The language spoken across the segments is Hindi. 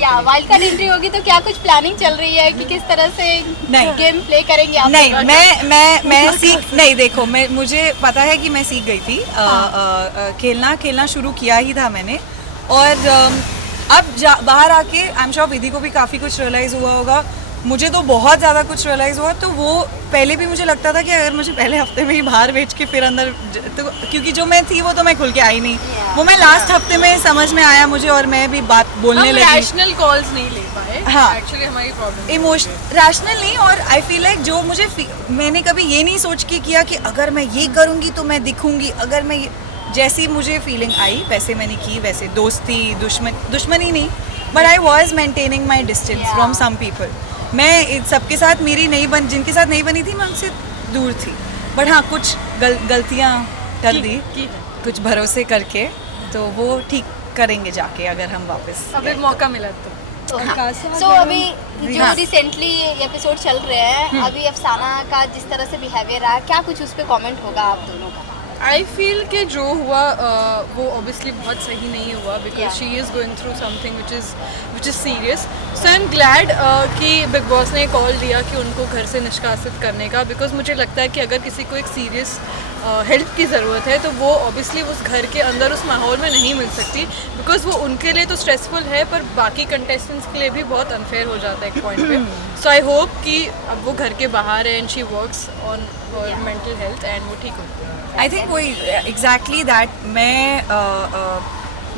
क्या वाइल्ड कार्ड एंट्री होगी तो क्या कुछ प्लानिंग चल रही है कि किस तरह से गेम प्ले करेंगे आप? नहीं, मैं सीख नहीं, देखो मुझे पता है कि मैं सीख गई थी। खेलना शुरू किया ही था मैंने, और अब बाहर आके आई एम श्योर विधि को भी काफ़ी कुछ रियलाइज़ हुआ होगा, मुझे तो बहुत ज़्यादा कुछ रियलाइज़ हुआ। तो वो पहले भी मुझे लगता था कि अगर मुझे पहले हफ्ते में ही बाहर बेच के फिर अंदर, तो क्योंकि जो मैं थी वो तो मैं खुल के आई नहीं, वो मैं लास्ट हफ्ते में समझ में आया मुझे, और मैं भी बात बोलने लगी। रैशनल कॉल्स नहीं ले पाए। हाँ, एक्चुअली हमारी प्रॉब्लम इमोशनल रैशनल नहीं, और आई फील लाइक जो मुझे मैंने कभी ये नहीं सोच के किया कि अगर मैं ये करूँगी तो मैं दिखूँगी, अगर मैं जैसी मुझे फीलिंग आई वैसे मैंने की, वैसे दोस्ती दुश्मनी नहीं, but I was maintaining my distance from some people. मैं सबके साथ मेरी नहीं बन, जिनके साथ नहीं बनी थी मैं उनसे दूर थी, बट हाँ कुछ गलतियाँ कर दी कुछ भरोसे करके, तो वो ठीक करेंगे जाके अगर हम वापस अभी मौका मिला तो। सो अभी जो रिसेंटली एपिसोड चल रहे हैं, अभी अफसाना का जिस तरह से बिहेवियर रहा, क्या कुछ उस पर कॉमेंट होगा आप दोनों का? आई फील कि जो हुआ वो ऑब्वियसली बहुत सही नहीं हुआ, because she is going through something which is serious. So I am glad कि बिग बॉस ने कॉल दिया कि उनको घर से निष्कासित करने का, बिकॉज मुझे लगता है कि अगर किसी को एक सीरियस हेल्प की ज़रूरत है तो वो ऑब्वियसली उस घर के अंदर उस माहौल में नहीं मिल सकती, बिकॉज वो उनके लिए तो स्ट्रेसफुल है, पर बाकी कंटेस्टेंट्स के लिए भी बहुत अनफेयर हो जाता है एक पॉइंट पे। सो आई होप कि अब वो घर के बाहर है and she works on mental health and वो ठीक हो। आई थिंक वही एग्जैक्टली दैट।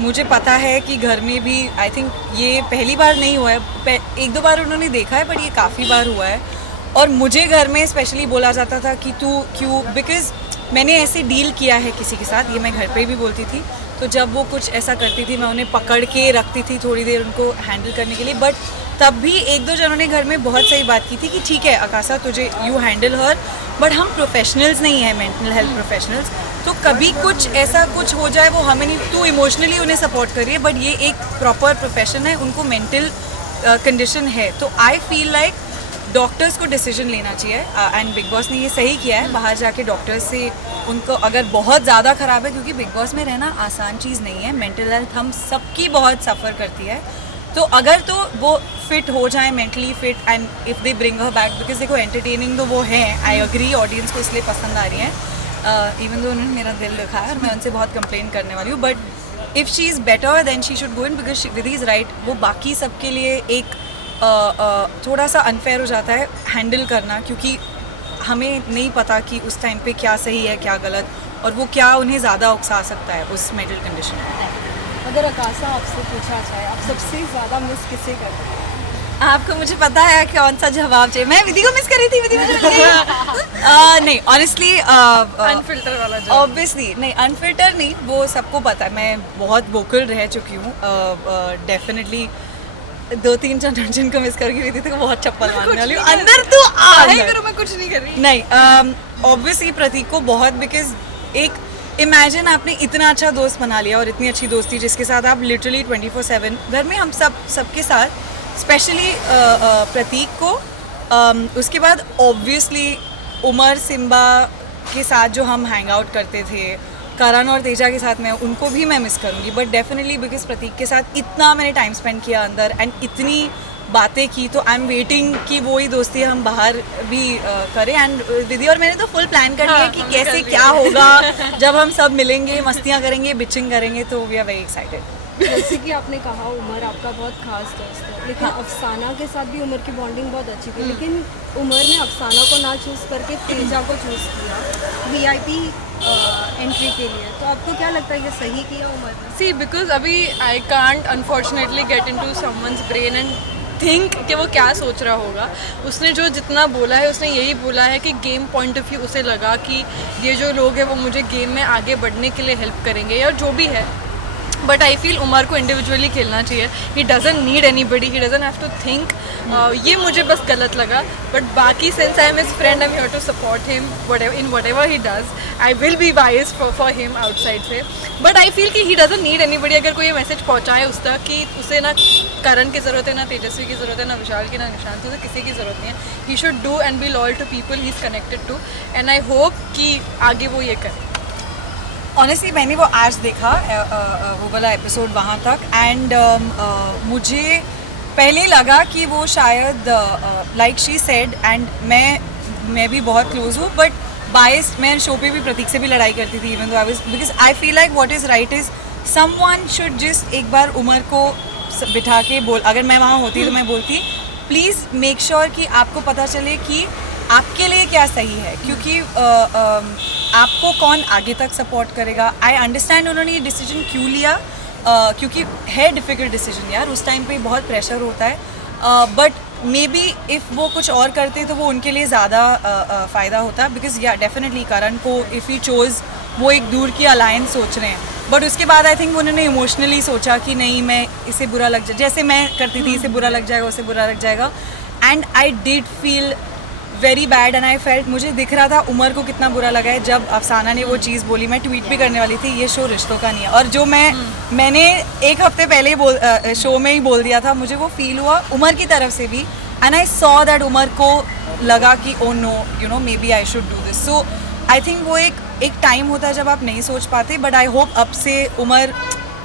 मुझे पता है कि घर में भी आई थिंक ये पहली बार नहीं हुआ है, एक दो बार उन्होंने देखा है, बट ये काफ़ी बार हुआ है। और मुझे घर में स्पेशली बोला जाता था कि तू क्यों, बिकॉज मैंने ऐसे डील किया है किसी के साथ, ये मैं घर पे भी बोलती थी, तो जब वो कुछ ऐसा करती थी मैं उन्हें पकड़ के रखती थी थोड़ी देर उनको हैंडल करने के लिए। बट तब भी एक दो जनों ने घर में बहुत सही बात की थी कि ठीक है आकाशा तुझे यू हैंडल हर, बट हम प्रोफेशनल्स नहीं हैं, मेंटल हेल्थ प्रोफेशनल्स, तो कभी कुछ ऐसा कुछ हो जाए वो हमें नहीं, तू इमोशनली उन्हें सपोर्ट करिए, बट ये एक प्रॉपर प्रोफेशन है, उनको मेंटल कंडीशन है। तो आई फील लाइक डॉक्टर्स को डिसीजन लेना चाहिए, एंड बिग बॉस ने ये सही किया है, बाहर जाके डॉक्टर्स से उनको अगर बहुत ज़्यादा ख़राब है, क्योंकि बिग बॉस में रहना आसान चीज़ नहीं है, मेंटल हेल्थ हम सबकी बहुत सफ़र करती है, तो अगर तो वो फिट हो जाए mentally fit, and if they bring her back, because देखो एंटरटेनिंग तो वो है, आई अग्री, ऑडियंस को इसलिए पसंद आ रही है, इवन दो उन्होंने मेरा दिल दिखा है और मैं उनसे बहुत कंप्लेन करने वाली हूँ, but if she is better than she should go in, because Vidhi is right, वो बाकी सबके लिए एक थोड़ा सा अनफेयर हो जाता है हैंडल करना, क्योंकि हमें नहीं पता कि उस टाइम पे क्या सही है क्या गलत, और वो क्या उन्हें ज़्यादा उकसा सकता है उस मेंटल कंडीशन में। अगर आकाशा आपसे पूछा जाए आप सबसे ज़्यादा मिस किसे करते हैं? आपको मुझे पता है कौन सा जवाब चाहिए, मैं विधि को मिस कर रही थी, विधि मुझे नहीं ऑनेस्टली अनफिल्टर वाला जवाब। ऑब्वियसली नहीं, अनफिल्टर नहीं, वो सबको पता है, मैं बहुत वोकल रह चुकी हूँ, डेफिनेटली दो तीन जिनको मिस करके विधि तो बहुत चप्पल मारने वाली हूँ अंदर, तो करो मैं कुछ नहीं कर रही। नहीं, ऑब्वियसली प्रतीक को बहुत, बिकॉज एक इमेजिन आपने इतना अच्छा दोस्त बना लिया और इतनी अच्छी दोस्ती जिसके साथ आप लिटरली 24/7 घर में, हम सबके साथ, स्पेशली प्रतीक को, उसके बाद ऑब्वियसली उमर सिम्बा के साथ जो हम हैंग आउट करते थे, करण और तेजा के साथ, मैं उनको भी मैं मिस करूँगी, बट डेफिनेटली बिकॉज प्रतीक के साथ इतना मैंने टाइम स्पेंड किया अंदर एंड इतनी बातें की, तो आई एम वेटिंग कि वो ही दोस्ती हम बाहर भी करें, एंड विधि और मैंने तो फुल प्लान कर लिया कि कैसे क्या होगा जब हम सब मिलेंगे, मस्तियाँ करेंगे, बिचिंग करेंगे, तो वी आर वेरी एक्साइटेड। जैसे कि आपने कहा उमर आपका बहुत खास दोस्त है, लेकिन अफसाना के साथ भी उमर की बॉन्डिंग बहुत अच्छी थी, लेकिन उमर ने अफसाना को ना चूज़ करके तेजा को चूज़ किया VIP एंट्री के लिए, तो आपको क्या लगता है ये सही किया उमर ने? सी बिकॉज अभी I can't unfortunately get into someone's brain and think कि वो क्या सोच रहा होगा। उसने जो जितना बोला है उसने यही बोला है कि गेम पॉइंट ऑफ व्यू उसे लगा कि ये जो लोग हैं वो मुझे गेम में आगे बढ़ने के लिए हेल्प करेंगे या जो भी है, बट आई फील उमर को इंडिविजुअली खेलना चाहिए, he doesn't need anybody, he doesn't have to think, ये मुझे बस गलत लगा, बट बाकी since I am his friend I am here to support him in whatever he does, I will be biased for him outside से, बट आई फील कि ही डजंट नीड एनीबडी। अगर कोई ये मैसेज पहुँचाए उस तक कि उसे ना करण की ज़रूरत है, ना तेजस्वी की ज़रूरत है, ना विशाल की, ना निशांत, उसे किसी की ज़रूरत नहीं है, he should do and be loyal to people he is connected to, and I hope कि आगे वो ये करे। ऑनेस्टली मैंने वो आज देखा वो वाला एपिसोड वहाँ तक, एंड मुझे पहले लगा कि वो शायद लाइक शी सेड एंड मैं भी बहुत क्लोज हूँ बट बायस्ड, मैं शो पे भी प्रतीक से भी लड़ाई करती थी even though I was, because I feel like what is right is someone should just एक बार उमर को बिठा के बोल, अगर मैं वहाँ होती तो मैं बोलती प्लीज़ मेक श्योर कि आपको पता चले कि आपके लिए क्या सही है, क्योंकि आपको कौन आगे तक सपोर्ट करेगा। आई अंडरस्टैंड उन्होंने ये डिसीजन क्यों लिया, क्योंकि है डिफ़िकल्ट डिसीजन यार, उस टाइम पे बहुत प्रेशर होता है, बट मे बी इफ़ वो कुछ और करते तो वो उनके लिए ज़्यादा फ़ायदा होता, बिकॉज या डेफिनेटली करण को इफ़ ही चोज़ वो एक दूर की अलायंस सोच रहे हैं, बट उसके बाद आई थिंक उन्होंने इमोशनली सोचा कि नहीं मैं इसे बुरा लग जाए, जैसे मैं करती थी इसे बुरा लग जाएगा उसे बुरा लग जाएगा, and I did feel very bad and I felt, मुझे दिख रहा था उमर को कितना बुरा लगा है जब अफसाना ने वो चीज़ बोली। मैं ट्वीट भी करने वाली थी ये शो रिश्तों का नहीं है, और जो मैंने एक हफ्ते पहले ही शो में ही बोल दिया था, मुझे वो फील हुआ उमर की तरफ से भी, and I saw that Umar को लगा कि oh no you know maybe I should do this. So I think वो एक टाइम होता है जब आप नहीं सोच पाते, बट आई होप अब से Umar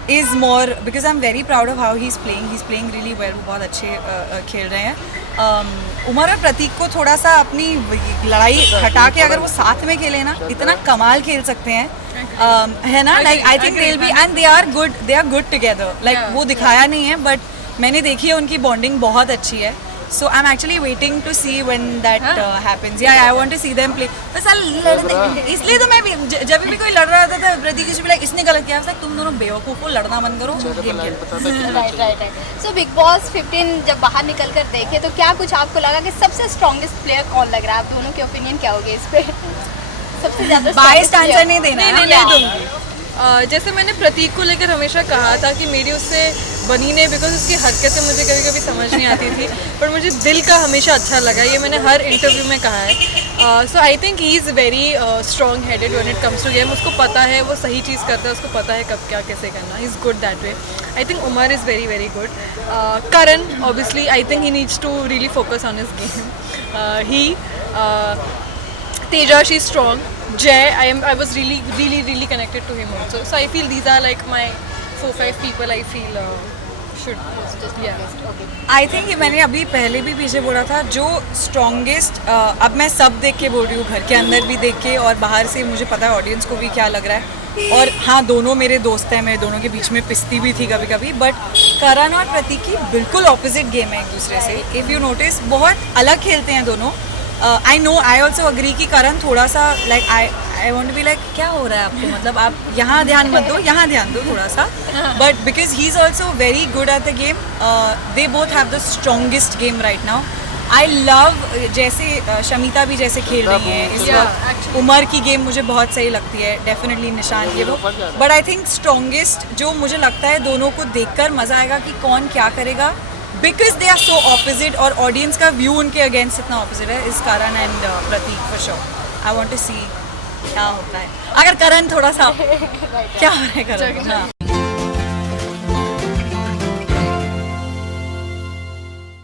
is more, because I am very proud of how he is playing really well, वो बहुत अच्छे खेल रहे हैं। उमर और प्रतीक को थोड़ा सा अपनी लड़ाई हटा के अगर वो साथ में खेले ना, इतना कमाल खेल सकते हैं, है ना, like I think they will be and they are good together, like वो दिखाया नहीं है बट मैंने देखी है उनकी बॉन्डिंग बहुत अच्छी है। So I'm actually waiting to see when that happens. Yeah, I want to see them play. बस लड़ने, इसलिए तो मैं भी जब भी कोई लड़ रहा था तो प्रतीक से भी लाइक इसने गलत किया, तुम दोनों बेवकूफ़ हो, लड़ना बंद करो, गेम खेलो। राइट। सो बिग बॉस 15 जब बाहर निकल कर देखे तो क्या कुछ आपको लगा कि सबसे स्ट्रॉन्गेस्ट प्लेयर कौन लग रहा है? आप दोनों के ओपिनियन क्या होगी इस पे? सबसे ज़्यादा बायस्ड आंसर नहीं देना है ना? नहीं दूंगी। जैसे मैंने प्रतीक को लेकर हमेशा कहा था कि मेरी उससे बनी नहीं, बिकॉज उसकी हरकतें मुझे कभी कभी समझ नहीं आती थी, पर मुझे दिल का हमेशा अच्छा लगा, ये मैंने हर इंटरव्यू में कहा है। So I think he is very strong headed when it comes to game, उसको पता है वो सही चीज़ करता है, उसको पता है कब क्या कैसे करना, he is good that way. I think Umar is very very good. Karan obviously I think he needs to really focus on his game. Teja, she's strong. Jay, I was really connected to him also. So I feel these are like my 4-5 people I feel should, yeah. I think मैंने अभी पहले भी पीछे बोला था जो स्ट्रॉन्गेस्ट, अब मैं सब देख के बोल रही हूँ, घर के अंदर भी देख के और बाहर से मुझे पता है ऑडियंस को भी क्या लग रहा है, और हाँ दोनों मेरे दोस्त हैं, मेरे दोनों के बीच में पिसती भी थी कभी कभी, बट करण और प्रतीक की बिल्कुल ऑपोजिट गेम है एक दूसरे से। इफ़ यू नोटिस बहुत अलग खेलते हैं दोनों। I know, I also agree कि करण थोड़ा सा like I want be like क्या हो रहा है आपको, मतलब आप यहाँ ध्यान मत दो, यहाँ ध्यान दो थोड़ा सा, but because he is also very good at the game, they both have the strongest game right now. I love जैसे शमिता भी जैसे खेल रही हैं इस वक्त, उमर की गेम मुझे बहुत सही लगती है, डेफिनेटली निशान ये वो, बट आई थिंक स्ट्रॉन्गेस्ट जो मुझे लगता है दोनों को देखकर मज़ा आएगा कि कौन क्या करेगा, because they are so opposite और ऑडियंस का व्यू उनके अगेंस्ट इतना ऑपोजिट है, इस Karan and Prateek for sure. I want to see क्या होता है, अगर करण थोड़ा सा क्या हो रहा है करण।